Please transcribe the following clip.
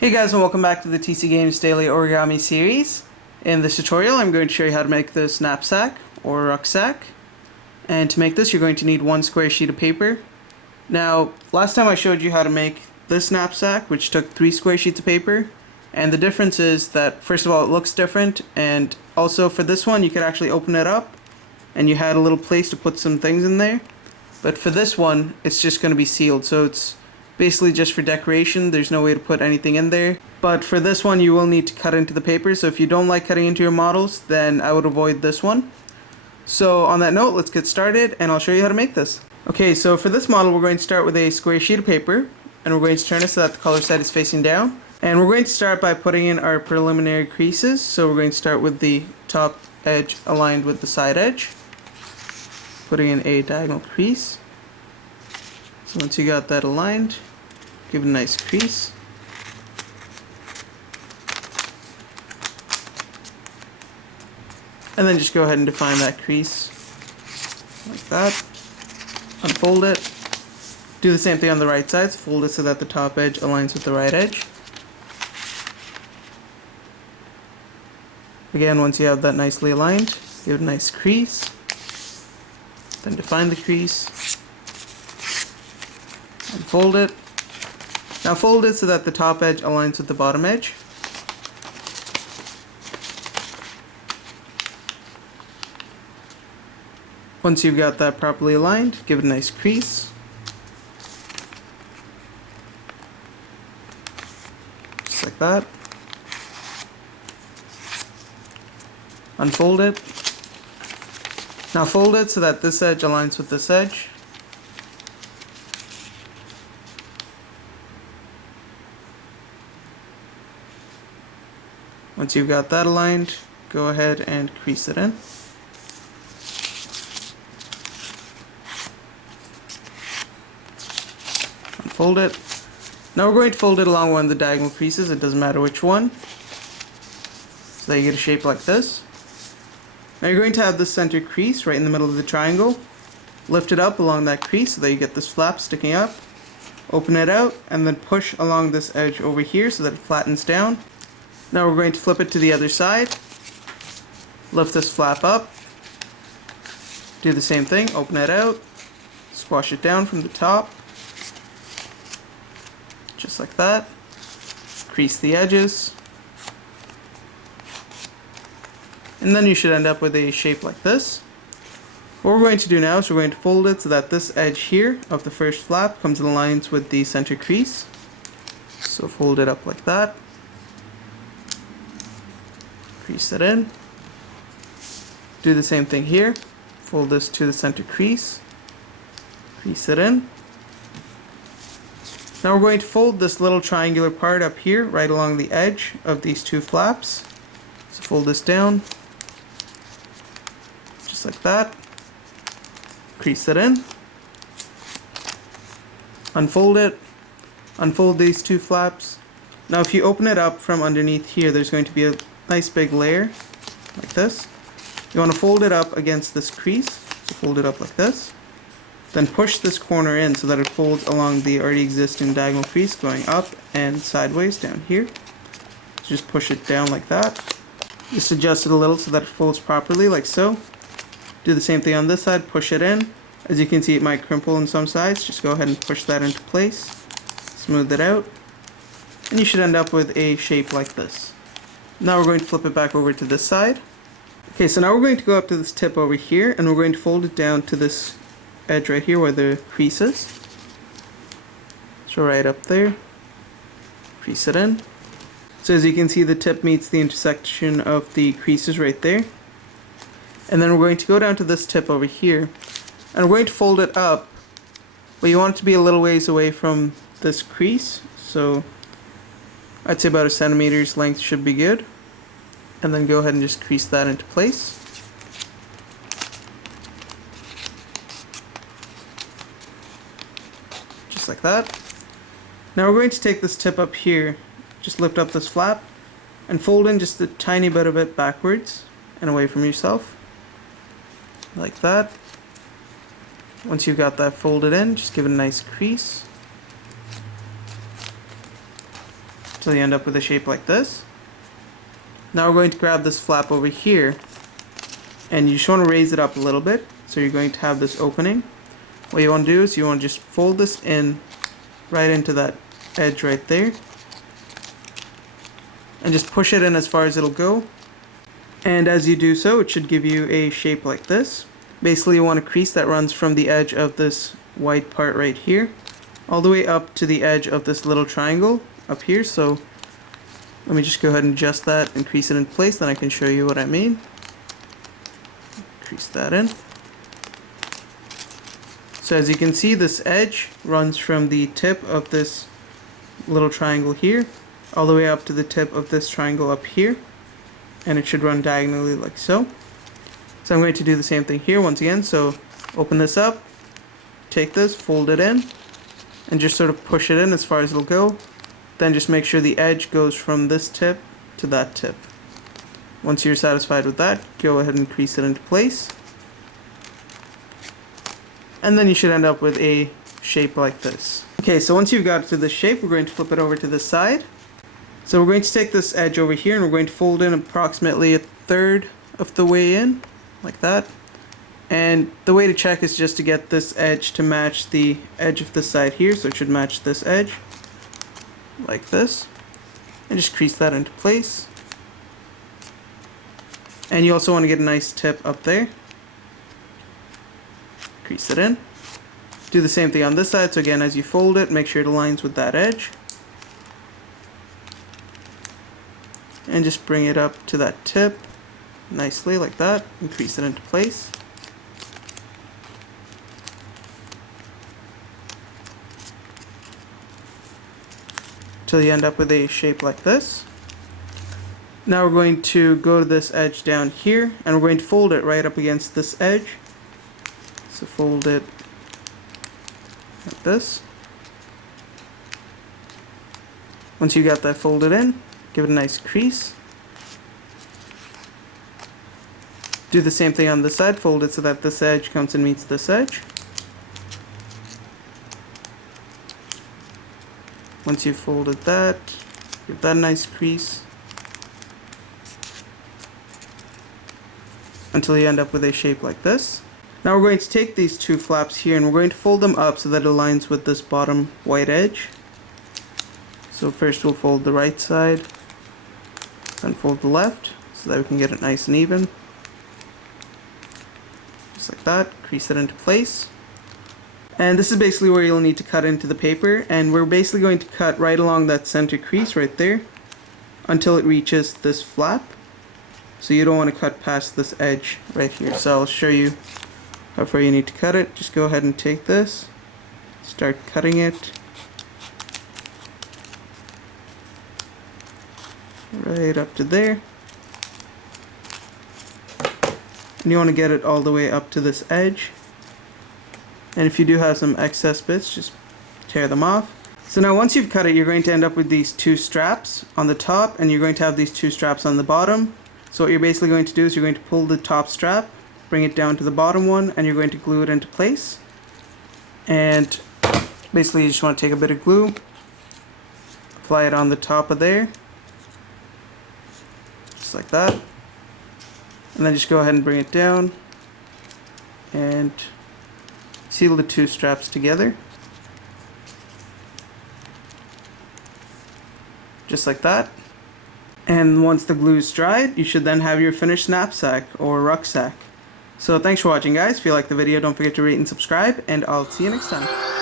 Hey guys, and welcome back to the TC Games Daily Origami series. In this tutorial I'm going to show you how to make this knapsack or rucksack. And to make this you're going to need one square sheet of paper. Now, last time I showed you how to make this knapsack, which took 3 square sheets of paper. And the difference is that, first of all, it looks different, and also for this one you could actually open it up and you had a little place to put some things in there. But for this one, it's just going to be sealed, so it's basically just for decoration. There's no way to put anything in there. But for this one you will need to cut into the paper, so if you don't like cutting into your models, then I would avoid this one. So on that note, let's get started and I'll show you how to make this. Okay, so for this model we're going to start with a square sheet of paper, and we're going to turn it so that the color side is facing down. And we're going to start by putting in our preliminary creases. So we're going to start with the top edge aligned with the side edge, putting in a diagonal crease. So once you got that aligned, give it a nice crease. And then just go ahead and define that crease like that. Unfold it. Do the same thing on the right side. Fold it so that the top edge aligns with the right edge. Again, once you have that nicely aligned, give it a nice crease. Then define the crease. Unfold it. Now fold it so that the top edge aligns with the bottom edge. Once you've got that properly aligned, give it a nice crease. Just like that. Unfold it. Now fold it so that this edge aligns with this edge. Once you've got that aligned, go ahead and crease it in. Unfold it. Now we're going to fold it along one of the diagonal creases, it doesn't matter which one, so that you get a shape like this. Now you're going to have this center crease right in the middle of the triangle. Lift it up along that crease so that you get this flap sticking up. Open it out and then push along this edge over here so that it flattens down. Now we're going to flip it to the other side. Lift this flap up. Do the same thing, open it out. Squash it down from the top. Just like that. Crease the edges. And then you should end up with a shape like this. What we're going to do now is we're going to fold it so that this edge here of the first flap comes in lines with the center crease. So fold it up like that. Crease it in. Do the same thing here. Fold this to the center crease. Crease it in. Now we're going to fold this little triangular part up here right along the edge of these two flaps. So fold this down. Just like that. Crease it in. Unfold it. Unfold these two flaps. Now if you open it up from underneath here, there's going to be a nice big layer like this. You want to fold it up against this crease, so fold it up like this. Then push this corner in so that it folds along the already existing diagonal crease going up and sideways down here. So just push it down like that. Just adjust it a little so that it folds properly like so. Do the same thing on this side, push it in. As you can see, it might crimple on some sides. Just go ahead and push that into place. Smooth it out. And you should end up with a shape like this. Now we're going to flip it back over to this side. Okay, so now we're going to go up to this tip over here and we're going to fold it down to this edge right here where the crease is. So right up there. Crease it in. So as you can see, the tip meets the intersection of the creases right there. And then we're going to go down to this tip over here and we're going to fold it up, but you want it to be a little ways away from this crease, so I'd say about 1 centimeter's length should be good. And then go ahead and just crease that into place. Just like that. Now we're going to take this tip up here, just lift up this flap, and fold in just a tiny bit of it backwards and away from yourself. Like that. Once you've got that folded in, just give it a nice crease. until you end up with a shape like this. Now we're going to grab this flap over here, and you just want to raise it up a little bit, so you're going to have this opening. What you want to do is you want to just fold this in right into that edge right there, and just push it in as far as it'll go. And as you do so, it should give you a shape like this. Basically, you want a crease that runs from the edge of this white part right here all the way up to the edge of this little triangle up here. So let me just go ahead and adjust that and crease it in place, then I can show you what I mean. Crease that in. So as you can see, this edge runs from the tip of this little triangle here all the way up to the tip of this triangle up here, and it should run diagonally like so. So I'm going to do the same thing here once again. So open this up, take this, fold it in, and just sort of push it in as far as it'll go. Then just make sure the edge goes from this tip to that tip. Once you're satisfied with that, go ahead and crease it into place. And then you should end up with a shape like this. Okay, so once you've got it to this shape, we're going to flip it over to this side. So we're going to take this edge over here and we're going to fold in approximately 1/3 of the way in, like that. And the way to check is just to get this edge to match the edge of this side here, so it should match this edge, like this. And just crease that into place. And you also want to get a nice tip up there. Crease it in. Do the same thing on this side, so again, as you fold it, make sure it aligns with that edge. And just bring it up to that tip nicely like that, and crease it into place. Till you end up with a shape like this. Now we're going to go to this edge down here, and we're going to fold it right up against this edge. So fold it like this. Once you got that folded in, give it a nice crease. Do the same thing on this side, fold it so that this edge comes and meets this edge. Once you've folded that, give that a nice crease until you end up with a shape like this. Now we're going to take these two flaps here and we're going to fold them up so that it aligns with this bottom white edge. So first we'll fold the right side, then fold the left so that we can get it nice and even. Just like that, crease it into place. And this is basically where you'll need to cut into the paper, and we're basically going to cut right along that center crease right there until it reaches this flap. So you don't want to cut past this edge right here. So I'll show you how far you need to cut it. Just go ahead and take this, start cutting it right up to there, and you want to get it all the way up to this edge. And if you do have some excess bits, just tear them off. So now once you've cut it, you're going to end up with these two straps on the top, and you're going to have these two straps on the bottom. So what you're basically going to do is you're going to pull the top strap, bring it down to the bottom one, and you're going to glue it into place. And basically you just want to take a bit of glue, apply it on the top of there, just like that. And then just go ahead and bring it down and seal the two straps together. Just like that. And once the glue is dried, you should then have your finished knapsack or rucksack. So thanks for watching, guys. If you liked the video, don't forget to rate and subscribe, and I'll see you next time.